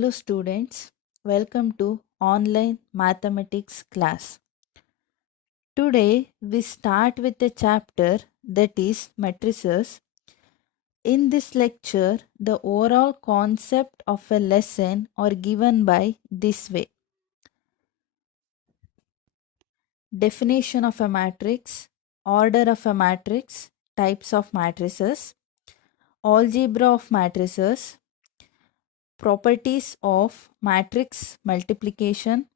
Hello students, welcome to online mathematics class. Today we start with a chapter that is matrices. In this lecture, the overall concept of a lesson are given by this way. Definition of a matrix, order of a matrix, types of matrices, algebra of matrices, properties of matrix multiplication,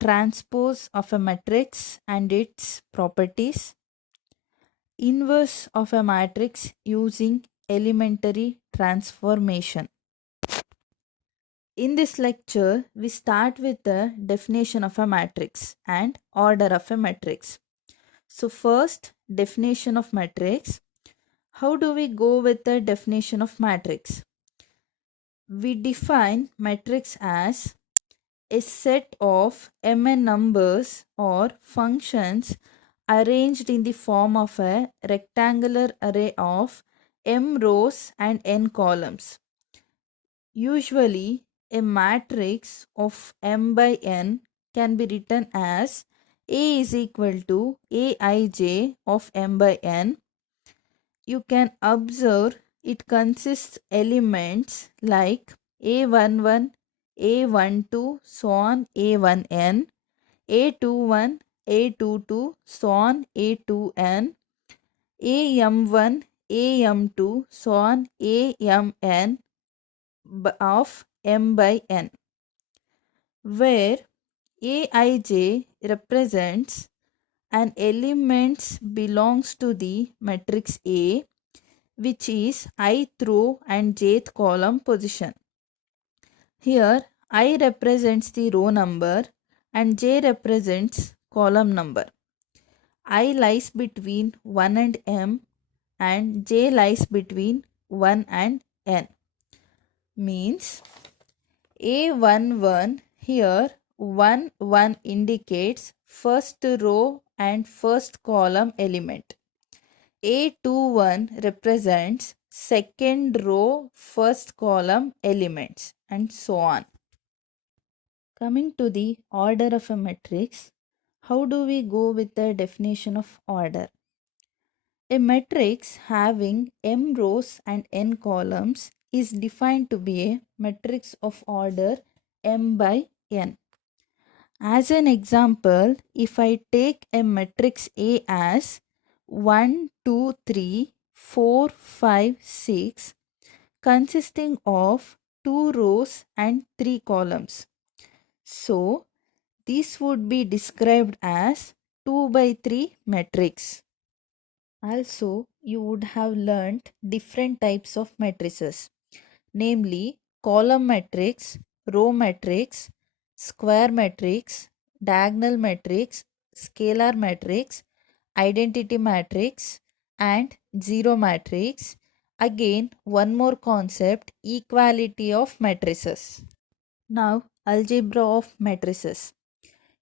transpose of a matrix and its properties, inverse of a matrix using elementary transformation. In this lecture, we start with the definition of a matrix and order of a matrix. So first, definition of matrix. How do we go with the definition of matrix? We define matrix as a set of mn numbers or functions arranged in the form of a rectangular array of m rows and n columns. Usually, a matrix of m by n can be written as A is equal to Aij of m by n. You can observe it consists elements like A11, A12, so on A1n, A21, A22, so on A2n, AM1, AM2, so on AMN of m by n, where Aij represents an element belongs to the matrix A, which is ith row and jth column position. Here I represents the row number and j represents column number. I lies between 1 and m and j lies between 1 and n. Means A11 here 1 1 indicates first row and first column element. A21 represents second row, first column elements, and so on. Coming to the order of a matrix, how do we go with the definition of order? A matrix having m rows and n columns is defined to be a matrix of order m by n. As an example, if I take a matrix A as 1, 2, 3, 4, 5, 6, consisting of 2 rows and 3 columns. So, this would be described as 2 by 3 matrix. Also, you would have learnt different types of matrices, namely column matrix, row matrix, square matrix, diagonal matrix, scalar matrix, identity matrix, and zero matrix. Again, one more concept, equality of matrices. Now, algebra of matrices.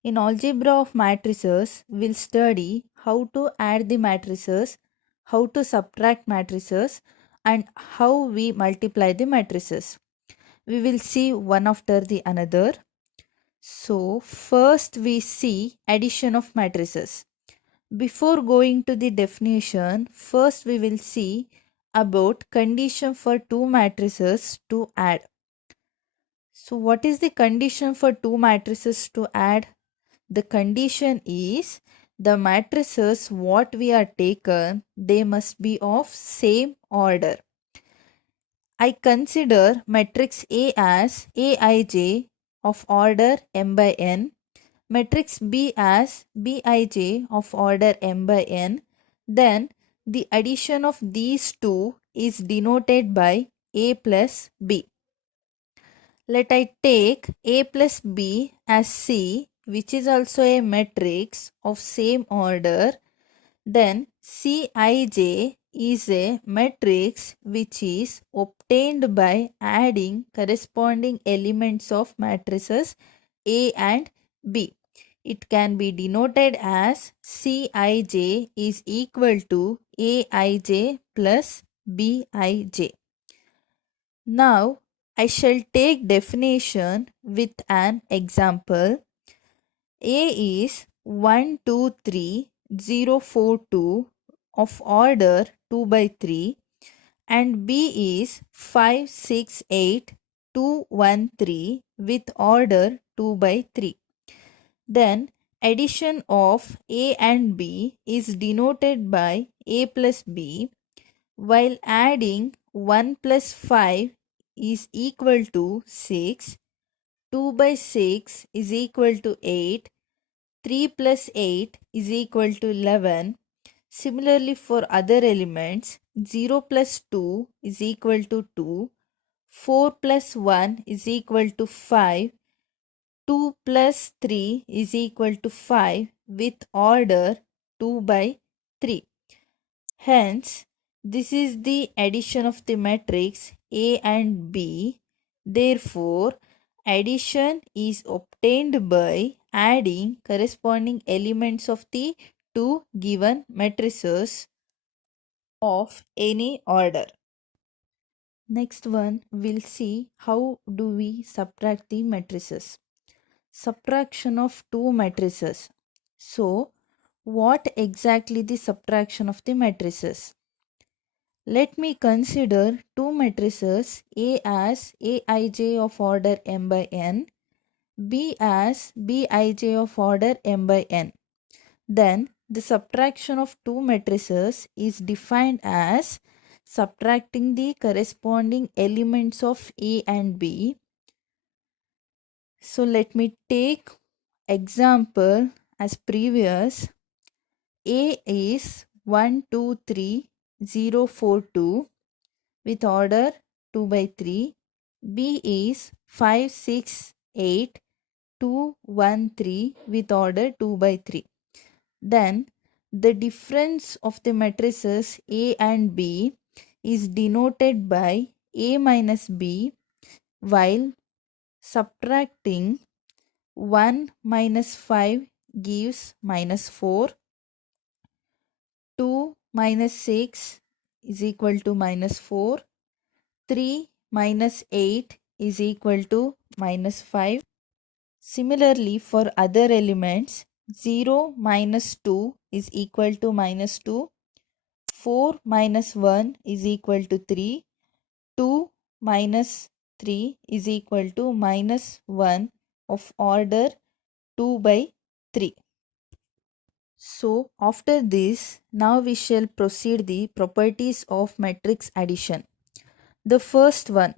In algebra of matrices, we'll study how to add the matrices, how to subtract matrices, and how we multiply the matrices. We will see one after the another. So, first we see addition of matrices. Before going to the definition, first we will see about condition for two matrices to add. So, what is the condition for two matrices to add? The condition is the matrices what we are taken, they must be of same order. I consider matrix A as Aij of order m by n, matrix B as Bij of order m by n, then the addition of these two is denoted by A plus B. Let I take A plus B as C, which is also a matrix of same order. Then Cij is a matrix which is obtained by adding corresponding elements of matrices A and B. It can be denoted as Cij is equal to Aij plus Bij. Now I shall take definition with an example. A is 1, 2, 3, 0, 4, 2 of order 2 by 3, and B is 5, 6, 8, 2, 1, 3 with order 2 by 3. Then addition of A and B is denoted by A plus B, while adding 1 plus 5 is equal to 6, 2 by 6 is equal to 8, 3 plus 8 is equal to 11. Similarly, for other elements, 0 plus 2 is equal to 2, 4 plus 1 is equal to 5, 2 plus 3 is equal to 5 with order 2 by 3. Hence, this is the addition of the matrix A and B. Therefore, addition is obtained by adding corresponding elements of the two given matrices of any order. Next one, we'll see how do we subtract the matrices. Subtraction of two matrices. So, what exactly the subtraction of the matrices? Let me consider two matrices A as Aij of order m by n, B as Bij of order m by n. Then the subtraction of two matrices is defined as subtracting the corresponding elements of A and B. So let me take example as previous. A is 1, 2, 3, 0, 4, 2 with order 2 by 3. B is 5, 6, 8, 2, 1, 3 with order 2 by 3. Then the difference of the matrices A and B is denoted by A minus B, while subtracting 1 minus 5 gives minus 4, 2 minus 6 is equal to minus 4, 3 minus 8 is equal to minus 5. Similarly, for other elements, 0 minus 2 is equal to minus 2, 4 minus 1 is equal to 3, 2 minus 3 is equal to minus 1 of order 2 by 3. So, after this, now we shall proceed the properties of matrix addition. The first one,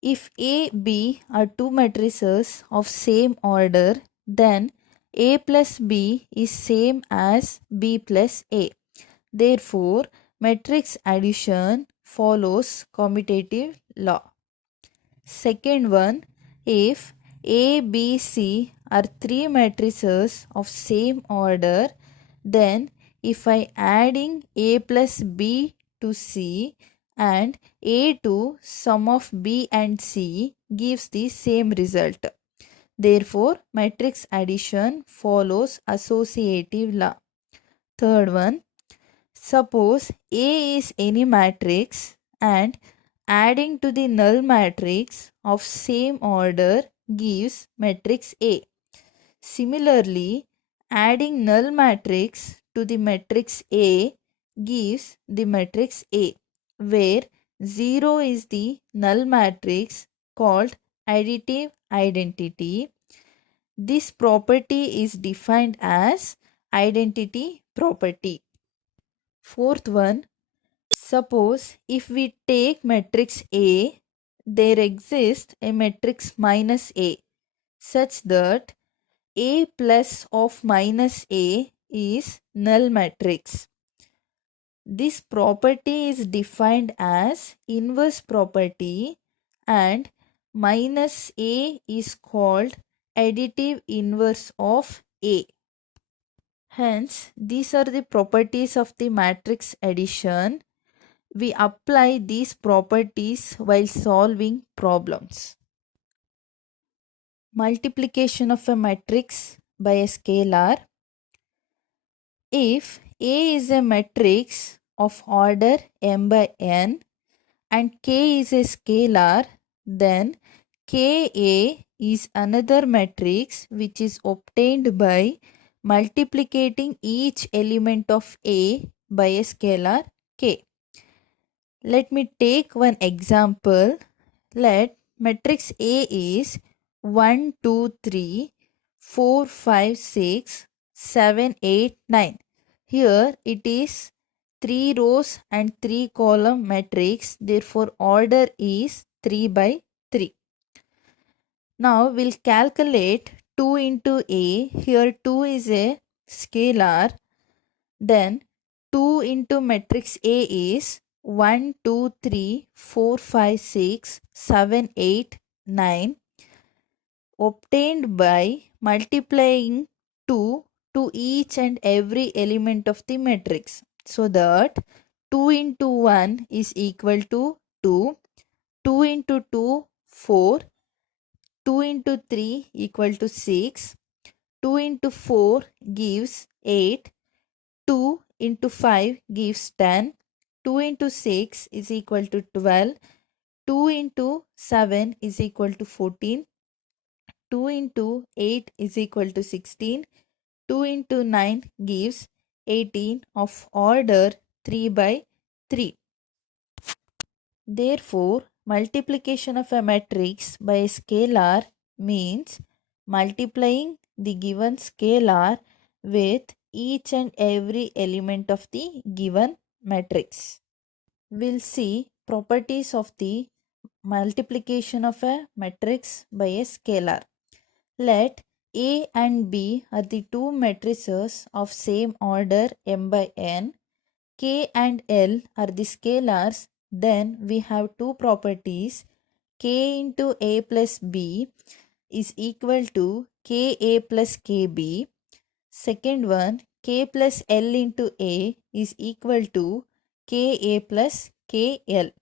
if A, B are two matrices of same order, then A plus B is same as B plus A. Therefore, matrix addition follows commutative law. Second one, if A, B, C are three matrices of same order, then if I adding A plus B to C and A to sum of B and C gives the same result. Therefore, matrix addition follows associative law. Third one, suppose A is any matrix and adding to the null matrix of same order gives matrix A. Similarly, adding null matrix to the matrix A gives the matrix A, where 0 is the null matrix called additive identity. This property is defined as identity property. Fourth one, suppose if we take matrix A, there exists a matrix minus A such that A plus of minus A is null matrix. This property is defined as inverse property and minus A is called additive inverse of A. Hence, these are the properties of the matrix addition. We apply these properties while solving problems. Multiplication of a matrix by a scalar. If A is a matrix of order m by n and k is a scalar, Then Ka is another matrix which is obtained by multiplicating each element of A by a scalar k. Let me take one example. Let matrix A is 1, 2, 3, 4, 5, 6, 7, 8, 9. Here it is 3 rows and 3 column matrix. Therefore, order is 3 by 3. Now we'll calculate 2 into A. Here 2 is a scalar. Then 2 into matrix A is 1, 2, 3, 4, 5, 6, 7, 8, 9 obtained by multiplying 2 to each and every element of the matrix. So that 2 into 1 is equal to 2, 2 into 2, 4, 2 into 3 equal to 6, 2 into 4 gives 8, 2 into 5 gives 10, 2 into 6 is equal to 12, 2 into 7 is equal to 14, 2 into 8 is equal to 16, 2 into 9 gives 18 of order 3 by 3. Therefore, multiplication of a matrix by a scalar means multiplying the given scalar with each and every element of the given matrix. We'll see properties of the multiplication of a matrix by a scalar. Let A and B are the two matrices of same order m by n. K and L are the scalars. Then we have two properties. K into A plus B is equal to Ka plus Kb. Second one, K plus L into A is equal to Ka plus Kl.